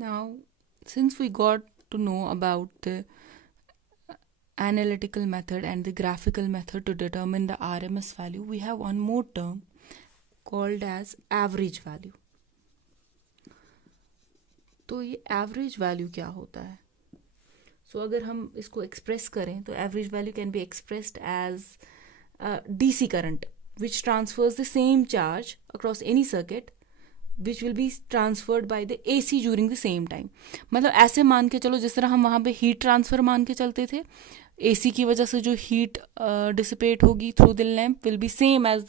Now, since we got to know about the analytical method and the graphical method to determine the RMS value, we have one more term called as average value. तो ये average value क्या होता है? अगर हम इसको express करें तो average value can be expressed as DC current which transfers the same charge across any circuit which will be transferred by the AC during the same time. मतलब ऐसे मान के चलो जिस तरह हम वहाँ पे हीट ट्रांसफर मान के चलते थे, AC की वजह से जो हीट डिसिपेट होगी through the lamp will be same as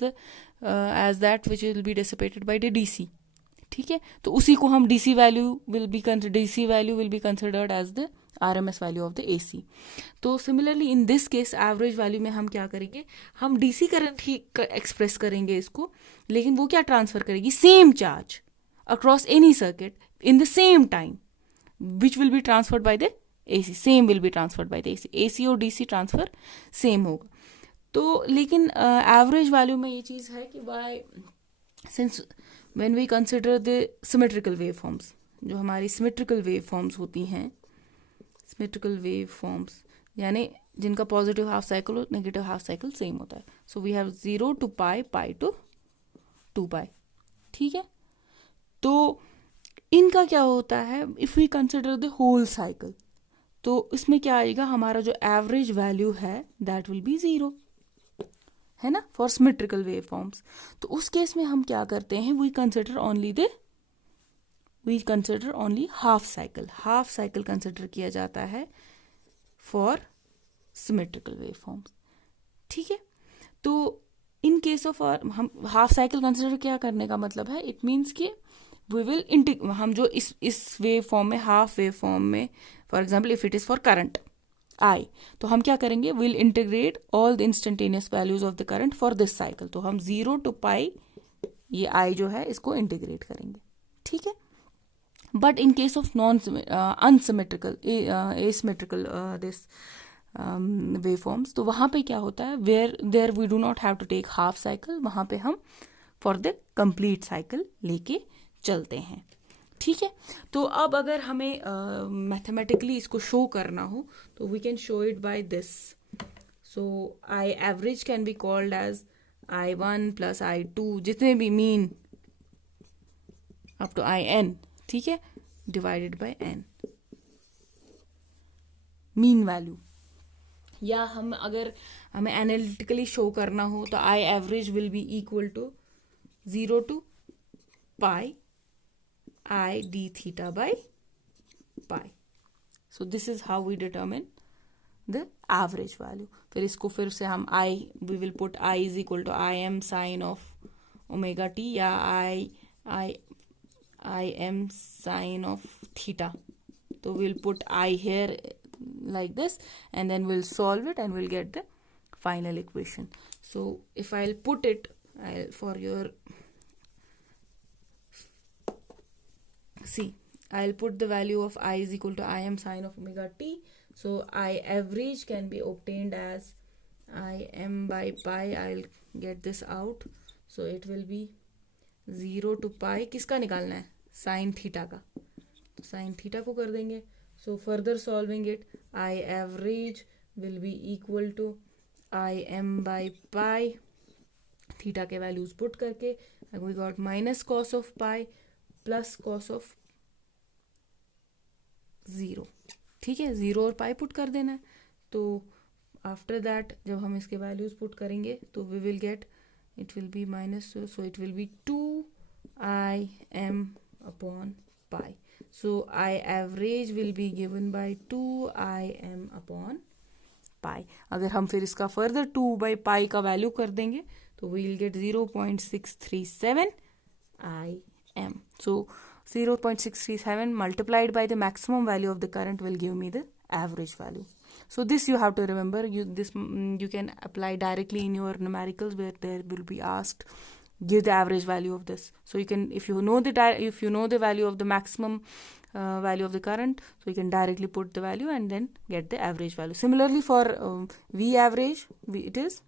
that which will be dissipated by the DC. ठीक है, तो उसी को हम DC value will be considered as the RMS value of the AC. तो similarly in this case average value में हम क्या करेंगे, हम DC करंट ही एक्सप्रेस करेंगे इसको, लेकिन वो क्या ट्रांसफर करेगी, same charge across any circuit in the same time which will be transferred by the AC. Same will be transferred by the AC और DC ट्रांसफर सेम होगा. तो लेकिन एवरेज वैल्यू में ये चीज़ है कि why since when we consider the symmetrical wave forms, जो हमारी सिमेट्रिकल वेव फॉर्म्स होती हैं, सिमेट्रिकल वेव फॉर्म्स यानी जिनका पॉजिटिव हाफ साइकिल और नेगेटिव हाफ साइकिल सेम होता है. So we have 0 to pi, pi to 2 pi. ठीक है, तो इनका क्या होता है, if we consider the whole cycle, तो इसमें क्या आएगा, हमारा जो एवरेज वैल्यू है दैट विल बी 0, है ना, फॉर सिमेट्रिकल वेव फॉर्म्स. तो उस केस में हम क्या करते हैं, we consider only half cycle consider किया जाता है फॉर सिमेट्रिकल वेव फॉर्म्स. ठीक है, तो इन केस ऑफ हम हाफ साइकिल कंसिडर क्या करने का मतलब है, इट मीन्स कि वी विल हम जो इस वेव फॉर्म में, हाफ वेव फॉर्म में, for example if it is for current I, तो हम क्या करेंगे, will integrate all the instantaneous values of the current for this cycle. तो हम 0 to पाई ये I जो है इसको इंटीग्रेट करेंगे. ठीक है, but in case of non unsymmetrical asymmetrical this wave forms, तो वहाँ पे क्या होता है, there we do not have to take half cycle, वहाँ पे हम फॉर द कंप्लीट साइकिल लेके चलते हैं. ठीक है, तो अब अगर हमें मैथमेटिकली इसको शो करना हो तो we can show it by this. So I average can be called as I1 plus I2, जितने भी मीन अप टू IN, ठीक है, divided by n, mean value. या हम अगर हमें एनालिटिकली शो करना हो तो I average will be equal to 0 to pi I d theta by pi. So this is how we determine the average value. फिर इसको फिर से हम we will put I is equal to Im sin of omega t या Im sin of theta. So we'll put I here like this and then we'll solve it and we'll get the final equation. So if I'll put it for your see, I'll put the value of I is equal to Im sin of omega t. So I average can be obtained as Im by pi. I'll get this out. So it will be 0 to pi. किसका निकालना है, sin theta का, तो sin theta को कर देंगे. So further solving it, I average will be equal to Im by pi. Theta के values put करके we got minus cos of pi plus cos of 0. ठीक है, 0 और पाई पुट कर देना है. तो आफ्टर दैट जब हम इसके वैल्यूज पुट करेंगे तो we will get, it will be minus, so it will be 2Im upon pi. So I average will be given by 2Im upon pi. अगर हम फिर इसका फर्दर 2 बाई पाई का वैल्यू कर देंगे तो we will get 0.637 Im. So 0.637 multiplied by the maximum value of the current will give me the average value. So this you have to remember. You can apply directly in your numericals where there will be asked give the average value of this. So you can, if you know the value of the maximum value of the current, so you can directly put the value and then get the average value. Similarly for V average, it is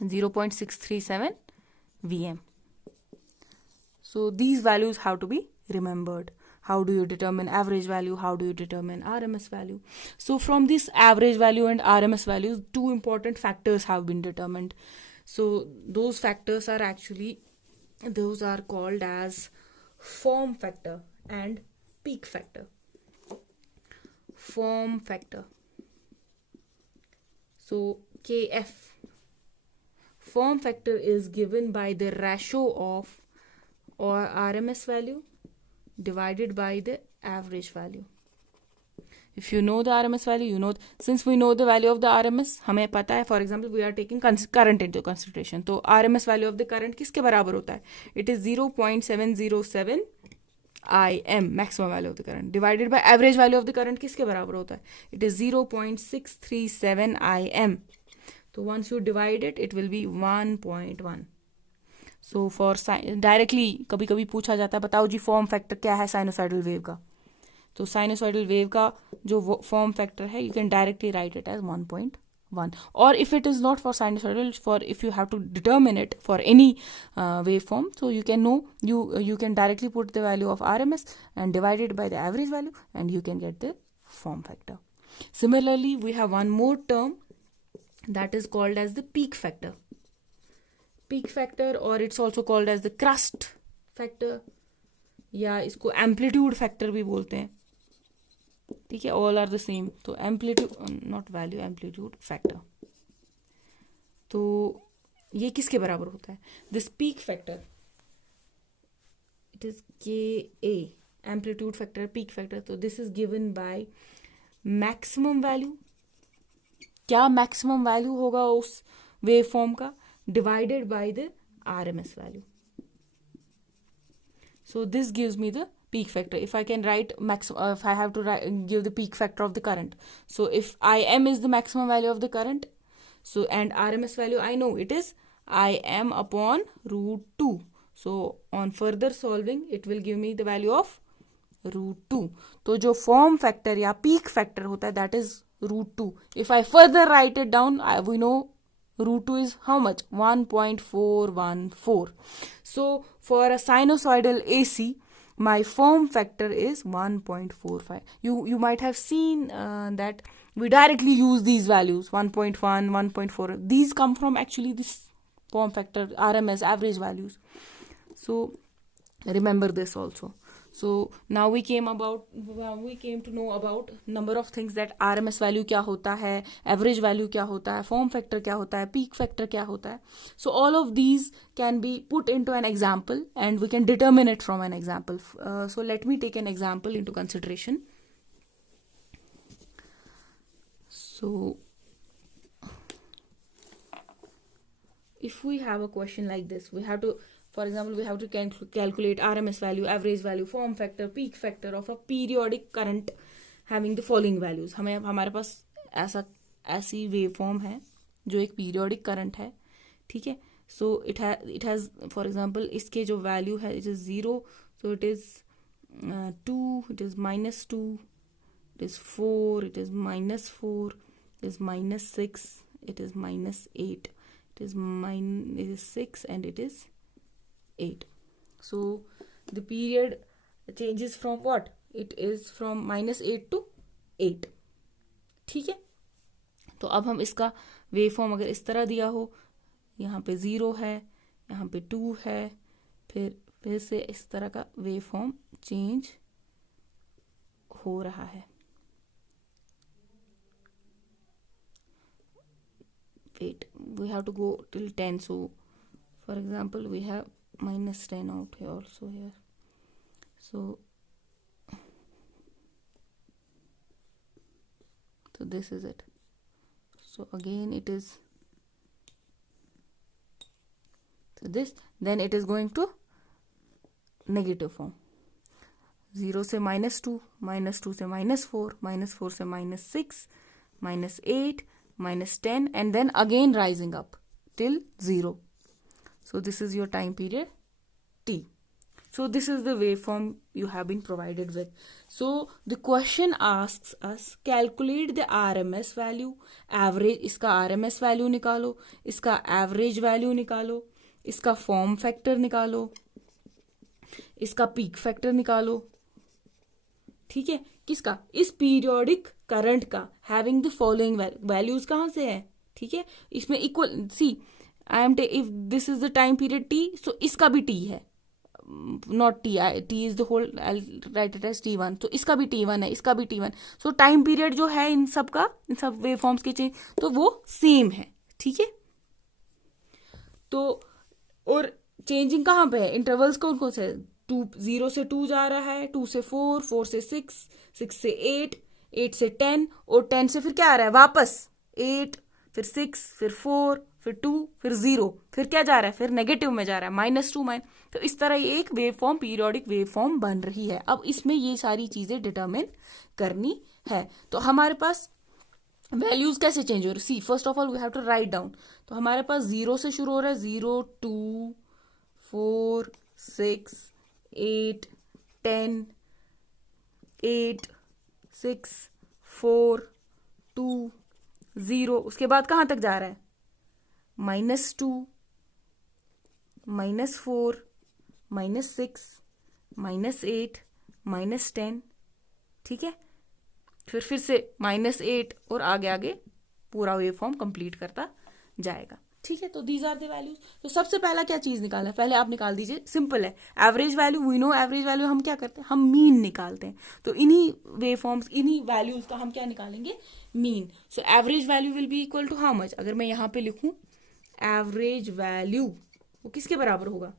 0.637 Vm. So these values have to be remembered. how do you determine average value, how do you determine RMS value. So from this average value and RMS values, two important factors have been determined. So those factors are actually, those are called as form factor and peak factor. Form factor. So KF. Form factor is given by the ratio of or RMS value divided by the average value. If you know the RMS value, you know, since we know the value of the RMS, हमें पता है, for example, we are taking current into consideration. तो RMS value of the current किसके बराबर होता है? It is 0.707 IM, maximum value of the current, divided by average value of the current किसके बराबर होता है? It is 0.637 IM. So once you divide it, it will be 1.1. So for directly कभी कभी पूछा जाता है, बताओ जी फॉर्म फैक्टर क्या है साइनोसाइडल वेव का. तो साइनोसाइडल वेव का जो फॉर्म फैक्टर है, you can directly write it as 1.1. और if it is not for sinusoidal, for if you have to determine it for any wave form, so you can know, you can directly put the value of RMS and divide it by the average value and you can get the form factor. Similarly, we have one more term that is called as the peak factor. Peak factor, or it's also called as the crust factor, या इसको amplitude factor भी बोलते हैं. ठीक है, all are the same. तो amplitude, not value, amplitude factor. तो ये किसके बराबर होता है? This peak factor, it is KA, amplitude factor, peak factor. तो this is given by maximum value. क्या मैक्सिमम वैल्यू होगा उस वेव फॉर्म का, divided by the RMS value. So this gives me the peak factor. If I can write if I have to give the peak factor of the current. So if IM is the maximum value of the current, so and RMS value I know it is IM upon √2. So on further solving, it will give me the value of √2. तो जो form factor या peak factor होता है, that is √2. If I further write it down, we know √2 is how much? 1.414. So for a sinusoidal AC, my form factor is 1.45. You might have seen that we directly use these values, 1.1, 1.4. These come from actually this form factor, RMS, average values. So remember this also. So now we came to know about number of things, that RMS value क्या होता है, average value क्या होता है, form factor क्या होता है, peak factor क्या होता है. So all of these can be put into an example and we can determine it from an example. So let me take an example into consideration. So if we have a question like this, we have to, for example, we have to calculate RMS value, average value, form factor, peak factor of a periodic current having the following values. हमारे पास ऐसी wave form है जो एक periodic current है. ठीक है, so it has for example, इसके जो वैल्यू है, it is 0, so it is 2, it is -2, it is 4, it is -4, it is -6, it is -8, it is 6, and it is 8. So the period changes from what? It is from -8 to 8. ठीक है, तो अब हम इसका wave form अगर इस तरह दिया हो, यहाँ पे 0 है, यहाँ पे 2 है, फिर से इस तरह का वेव फॉर्म चेंज हो रहा है. Wait, we have to go till 10. So for example, we have -10 out here also here. So this is it. So again it is, so this, then it is going to negative form. 0 से -2, -2 से -4, -4 से -6, -8, -10, and then again rising up till 0. So this is your time period T. So this is the waveform you have been provided with. So the question asks us, calculate the RMS value, average, इसका RMS value निकालो, इसका average value निकालो, इसका form factor निकालो, इसका peak factor निकालो. ठीक है, किसका, इस पीरियोडिक करंट का, हैविंग द फॉलोइंग वैल्यूज कहाँ से है, ठीक है, इसमें equal, C I M if this is the time period T, so इसका भी टी है, not T, T is the whole, right it as T1, तो इसका भी T1 है, इसका भी T1, सो टाइम पीरियड जो है इन सब का, इन सब वेव फॉर्म्स के चेंज, तो वो सेम है, ठीक है। तो और चेंजिंग कहाँ पे है, इंटरवल्स कौन कौन से, 0 से 2 जा रहा है, 2 से 4, 4 से 6, 6 से 8, 8 से 10, और 10 से फिर क्या आ रहा है वापस 8, फिर 6, फिर 4, फिर 2, फिर 0, फिर क्या जा रहा है, फिर नेगेटिव में जा रहा है, -2 तो इस तरह ये एक wave form, periodic wave form बन रही है। अब इसमें ये सारी चीजें डिटरमिन करनी है। तो हमारे पास वैल्यूज कैसे चेंज हो रही, see first of all we have to write down. तो हमारे पास 0 से शुरू हो रहा है, 0, 2, 4, 6, 8, 10, 8, 6, 4, 2, 0, उसके बाद कहाँ तक जा रहा है, -2, -4, -6, -8, -10, ठीक है, फिर से -8 और आगे आगे पूरा वेव फॉर्म कंप्लीट करता जाएगा, ठीक है। तो दीज आर द वैल्यूज। तो सबसे पहला क्या चीज निकालना है, पहले आप निकाल दीजिए, सिंपल है, average value, we know average value, हम क्या करते हैं, हम मीन निकालते हैं। तो इन्हीं वेव फॉर्म्स, इन्हीं वैल्यूज का हम क्या निकालेंगे, mean. So average value will be equal to how much, अगर मैं यहाँ पे लिखूं एवरेज वैल्यू, वो किसके बराबर होगा,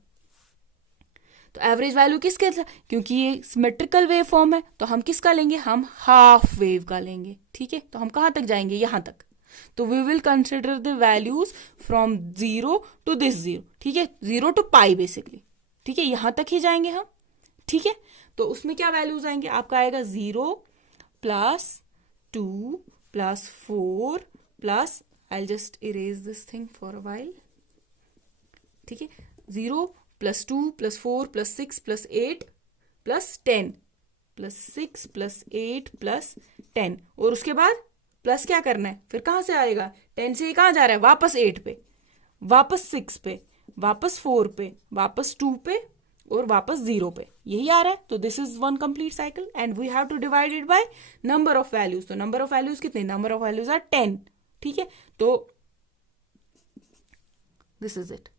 तो एवरेज वैल्यू किसके, क्योंकि ये सिमेट्रिकल वेव फॉर्म है तो हम किसका लेंगे, हम हाफ वेव का लेंगे, ठीक है। तो हम कहां तक जाएंगे, यहां तक, तो we will consider the values from 0 to this 0, ठीक है, 0 टू पाई बेसिकली, ठीक है, यहां तक ही जाएंगे हम, ठीक है। तो उसमें क्या वैल्यूज आएंगे, आपका आएगा 0 + 2 + 4 plus, I just erase this thing for a while, ठीक है, 0 + 2 + 4 + 6 + 8 + 10 + 6 + 8 + 10, और उसके बाद प्लस क्या करना है, फिर कहां से आएगा, 10 से कहां जा रहा है, वापस 8 पे, वापस 6 पे, वापस 4 पे, वापस 2 पे, और वापस 0 पे, यही आ रहा है। तो this is one complete cycle and we have to divide it by number of values. तो नंबर ऑफ वैल्यूज कितने, नंबर ऑफ वैल्यूज आर 10, ठीक है। तो दिस इज इट,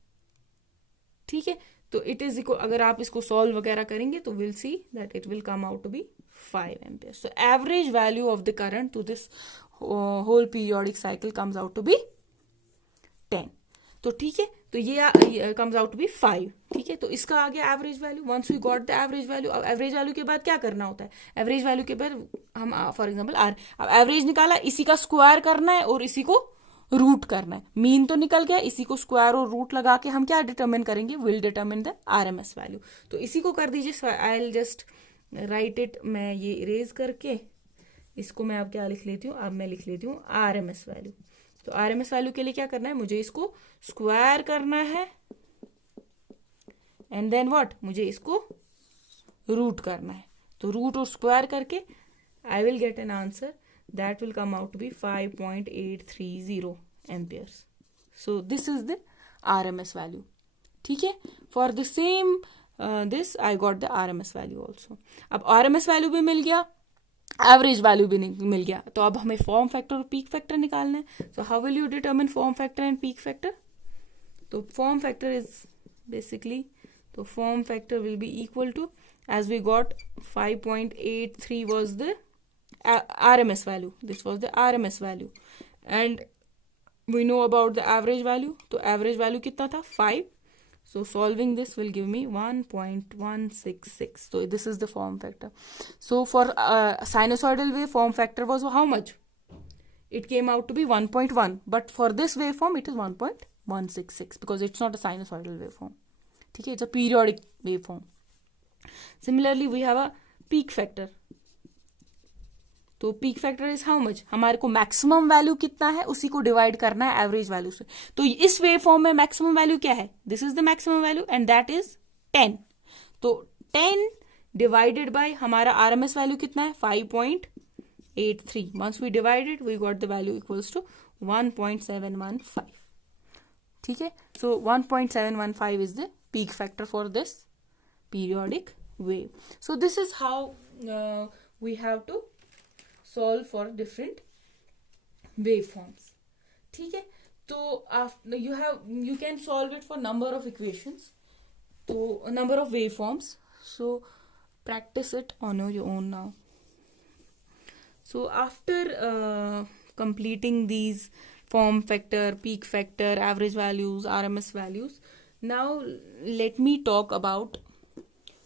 ठीक है। तो इट इज इक्वल, अगर आप इसको सॉल्व वगैरह करेंगे तो will see that it will come out to be 5 ampere. So average value of the current to this whole periodic cycle comes out to be 10। तो ठीक है, तो ये कम्स आउट टू बी 5, ठीक है। तो इसका आ गया average value. Once we got the average value, अब एवरेज वैल्यू के बाद क्या करना होता है, एवरेज वैल्यू के बाद हम फॉर एग्जांपल आर, अब एवरेज निकाला, इसी का स्क्वायर करना है और इसी को रूट करना है। मीन तो निकल गया, इसी को स्क्वायर और रूट लगा के हम क्या डिटरमिन करेंगे, will determine the RMS value. तो इसी को कर दीजिए, आई विल जस्ट राइट इट, मैं ये इरेज करके इसको मैं अब क्या लिख लेती हूँ, अब मैं लिख लेती हूँ आरएमएस वैल्यू। तो आरएमएस वैल्यू के लिए क्या करना है, मुझे इसको स्क्वायर करना है एंड देन व्हाट, मुझे इसको रूट करना है। तो रूट और स्क्वायर करके I will get an answer that will come out to be 5.830 amperes. So this is the RMS value, ठीक है। For the same this I got the RMS value also. अब RMS value भी मिल गया, average value भी मिल गया, तो अब हमें फॉर्म फैक्टर और पीक फैक्टर निकालना है। So how will you determine form factor and peak factor, तो फॉर्म फैक्टर इज बेसिकली, तो form factor will be equal to, as we got 5.83 was the RMS value, this was the RMS value and we know about the average value. तो average value कितना था, 5. So solving this will give me 1.166. So this is the form factor. So for sinusoidal wave, form factor was how much, it came out to be 1.1, but for this waveform it is 1.166 because it's not a sinusoidal waveform, ठीक है, it's a periodic waveform. Similarly we have a peak factor. तो peak factor is how much, हमारे को maximum value कितना है उसी को divide करना है एवरेज वैल्यू से। तो इस वेव फॉर्म में मैक्सिमम वैल्यू क्या है, this is the maximum value and that is 10। तो 10 डिवाइडेड बाय हमारा आरएमएस वैल्यू कितना है, 5.83। Once we divided we got the value equals to 1.715, ठीक है। So 1.715 is the peak factor for this periodic wave. So this is how we have to solve for different waveforms. ठीक है, तो you can solve it for number of equations, तो number of waveforms. So practice it on your own now. So after completing these form factor, peak factor, average values, RMS values, now let me talk about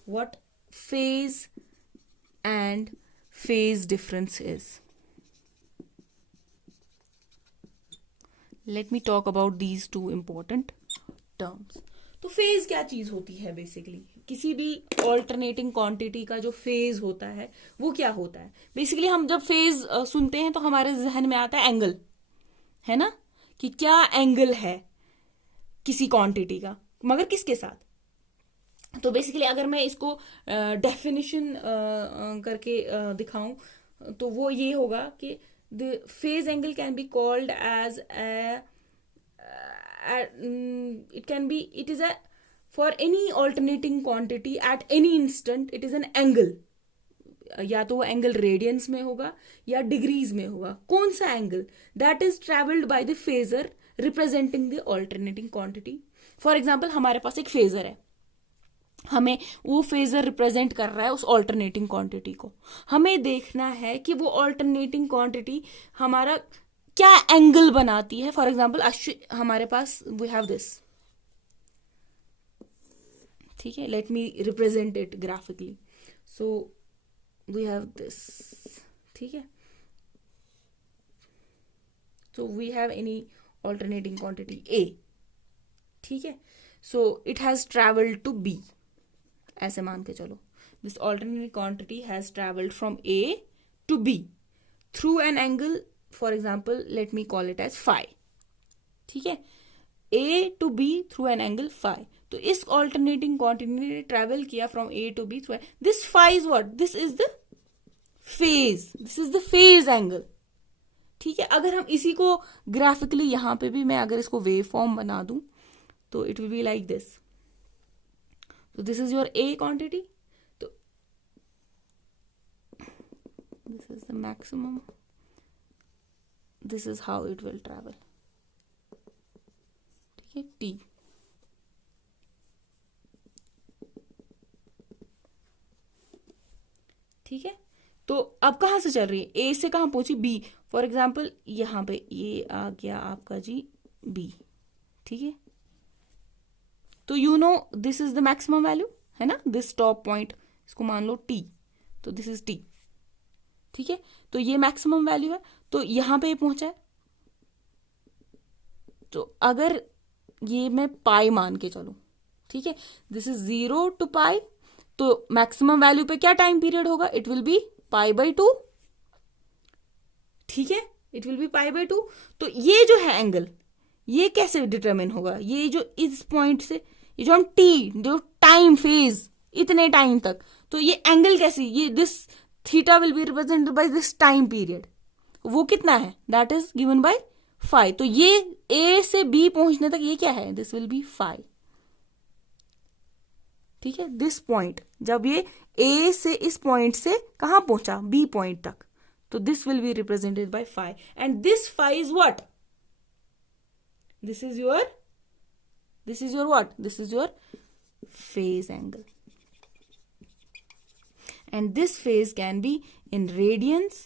what phase and phase difference is. Let me talk about these two important terms. तो phase क्या चीज होती है? Basically किसी भी alternating quantity का जो phase होता है वो क्या होता है? बेसिकली हम जब फेज सुनते हैं तो हमारे जहन में आता है एंगल, है ना, कि क्या एंगल है किसी क्वांटिटी का, मगर किसके साथ? तो बेसिकली अगर मैं इसको डेफिनेशन करके दिखाऊं तो वो ये होगा कि the phase angle can be called as it is a for any alternating quantity at any instant it is an angle. या तो वो एंगल रेडियंस में होगा या डिग्रीज में होगा. कौन सा angle? That is travelled by the phasor representing the alternating quantity. For example हमारे पास एक फेजर है, हमें वो फेजर रिप्रेजेंट कर रहा है उस ऑल्टरनेटिंग क्वांटिटी को. हमें देखना है कि वो ऑल्टरनेटिंग क्वांटिटी हमारा क्या एंगल बनाती है. फॉर एग्जाम्पल हमारे पास वी हैव दिस, ठीक है, let me represent it graphically. So we have this, ठीक है. So we have any alternating quantity A, ठीक है. So it has travelled to B, ऐसे मान के चलो. This alternating quantity has travelled from A to B through an angle. For example let me call it as phi, ठीक है. A to B through an angle phi. तो इस alternating quantity ने travel किया from A to B through this phi is what? This is the phase, this is the phase angle, ठीक है. अगर हम इसी को ग्राफिकली यहां पे भी मैं अगर इसको वेव फॉर्म बना दूं तो it will be like this. तो this is your A quantity, तो this is the maximum, this is how it will travel, ठीक है. T, ठीक है. तो अब कहां से चल रही है? ए से कहां पहुंची? बी. फॉर एग्जाम्पल यहां पे ये आ गया आपका जी बी, ठीक है. तो you know this is the maximum value, है ना. दिस टॉप पॉइंट, इसको मान लो टी, तो दिस इज टी, ठीक है. तो ये मैक्सिमम वैल्यू है, तो यहां पे पहुंचा है. तो अगर ये मैं पाई मान के चलूं, ठीक है, दिस इज 0 to पाई, तो मैक्सिमम वैल्यू पे क्या टाइम पीरियड होगा? It will B pi by 2, ठीक है. It will B pi by 2. तो ये जो है एंगल, ये कैसे डिटरमिन होगा? ये जो इस पॉइंट से, ये जो हम टी, जो टाइम फेज इतने टाइम तक, तो ये एंगल कैसे? ये this theta will be represented by this time period. वो कितना है? That is given by phi. तो ये ए से बी पहुंचने तक ये क्या है? दिस विल बी फाई, ठीक है. दिस पॉइंट, जब ये ए से इस पॉइंट से कहां पहुंचा? बी पॉइंट तक, तो this will be represented by phi. And this phi is what? This is your what? This is your phase angle. And this phase can be in radians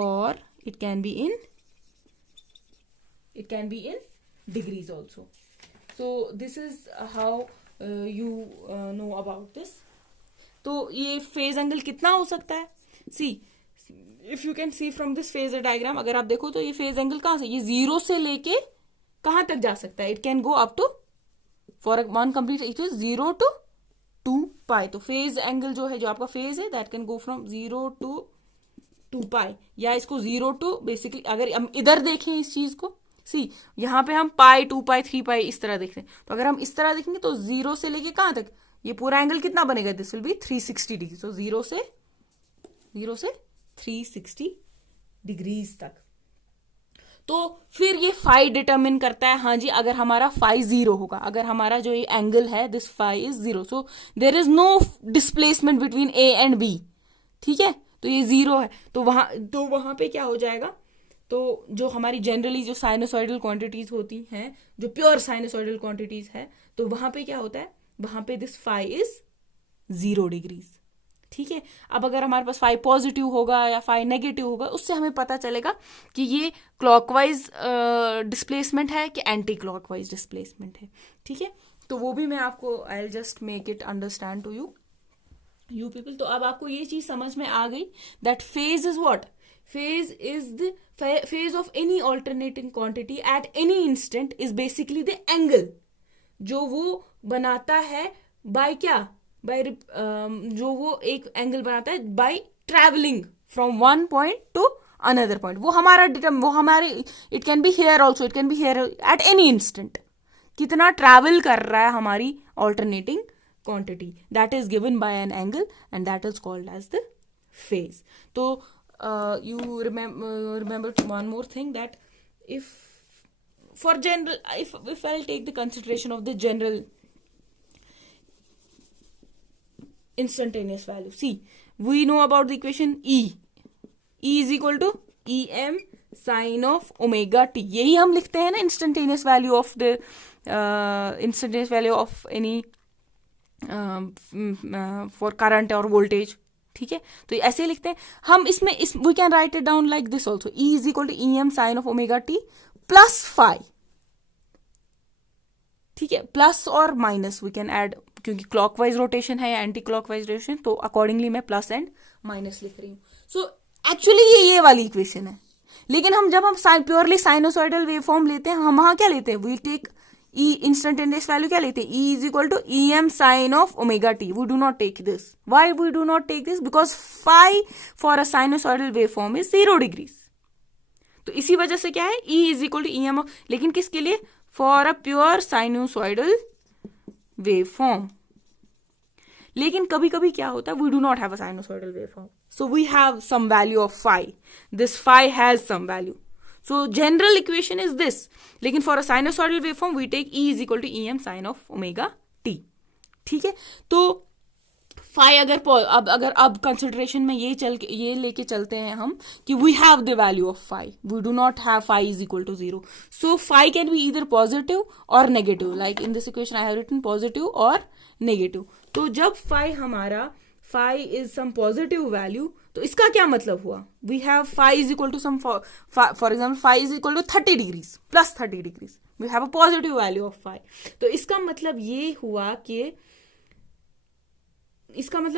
or it can be in degrees also. So this is how you know about this. तो ये phase angle कितना हो सकता है? See, if you can see from this phasor diagram, अगर आप देखो तो ये phase angle कहाँ से, ये 0 से लेके कहाँ तक जा सकता है? It can go up to, for one complete, it is 0 to 2 पाई. तो फेज एंगल जो है, जो आपका फेज है, that can go from 0 to 2 पाई, या इसको 0 to बेसिकली अगर हम इधर देखें इस चीज को, सी यहाँ पे हम पाई, 2 पाई, 3 पाई इस तरह देख रहे हैं. तो अगर हम इस तरह देखेंगे तो 0 से लेके कहां तक ये पूरा एंगल कितना बनेगा? This will B 360 degree. तो 0 से 360 डिग्रीज तक. तो फिर ये फाई डिटरमिन करता है, हाँ जी, अगर हमारा फाई 0 होगा, अगर हमारा जो ये एंगल है this phi is 0, so there is no displacement between A and B, ठीक है, तो ये 0 है, तो वहां पे क्या हो जाएगा, तो जो हमारी जनरली जो साइनोसॉइडल क्वांटिटीज होती हैं, जो प्योर साइनोसॉइडल क्वांटिटीज है, तो वहां पे क्या होता है, वहां पे दिस फाई इज 0 डिग्रीज। ठीक है, अब अगर हमारे पास फाई पॉजिटिव होगा या फाई नेगेटिव होगा, उससे हमें पता चलेगा कि ये क्लॉकवाइज डिस्प्लेसमेंट है कि एंटी क्लॉकवाइज डिस्प्लेसमेंट है। ठीक है, तो वो भी मैं आपको, I will just make it understand to you people. तो अब आपको ये चीज समझ में आ गई that phase is what, phase is the phase of any alternating quantity at any instant is basically the angle जो वो बनाता है बाय क्या, बाय जो वो एक एंगल बनाता है bye travelling from one point two another point. वो हमारे it can be here also, it can be here at any instant, कितना ट्रैवल कर रहा है हमारी alternating quantity, that is given by an angle and that is called as the phase. So you remember one more thing, that if for general, if I'll take the consideration of the general instantaneous value, see, we know about the equation E is equal to em sin of omega t, यही हम लिखते हैं ना instantaneous value of the instantaneous value of any for current और voltage. ठीक है, तो ऐसे लिखते हैं हम इसमें, we can write it down like this also, E is equal to E m sine of omega t plus phi. ठीक है, प्लस और माइनस वी कैन ऐड, क्योंकि क्लॉकवाइज रोटेशन है या एंटी क्लॉकवाइज रोटेशन, तो अकॉर्डिंगली मैं plus and minus लिख रही हूँ। सो एक्चुअली ये वाली इक्वेशन है, लेकिन हम जब हम प्योरली साइनोसॉइडल वेव फॉर्म लेते हैं, हम वहां क्या लेते हैं, we take E instantaneous value क्या लेते हैं, E is equal to E m sine of omega t. We do not take this, why we do not take this, because phi for a sinusoidal wave form is 0 degrees. तो इसी वजह से क्या है, E is equal to E m, लेकिन किसके लिए, for a pure sinusoidal wave form. लेकिन कभी कभी क्या होता है, we do not have a sinusoidal wave form, so we have some value of phi, this phi has some value, so general equation is this, लेकिन for a sinusoidal waveform we take E is equal to em sin of omega t। ठीक है, तो phi अगर consideration में ये लेके चलते हैं हम कि we have the value of phi, we do not have phi is equal to 0, so phi can be either positive और negative, like in this equation I have written positive और नेगेटिव। तो जब phi is some positive value, तो इसका क्या मतलब हुआ, we have phi is equal to some, for example phi is equal to 30 degrees plus 30 degrees, we have a positive value of phi. तो इसका मतलब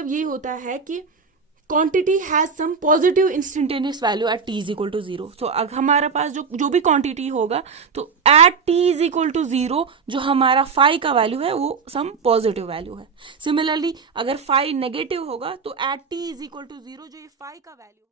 ये होता है कि quantity has some positive instantaneous value at t is equal to 0। So अगर हमारे पास जो भी क्वांटिटी होगा, तो at t is equal to 0 जो हमारा फाई का वैल्यू है वो सम पॉजिटिव वैल्यू है। सिमिलरली अगर फाई नेगेटिव होगा, तो at t is equal to 0 जो ये फाई का वैल्यू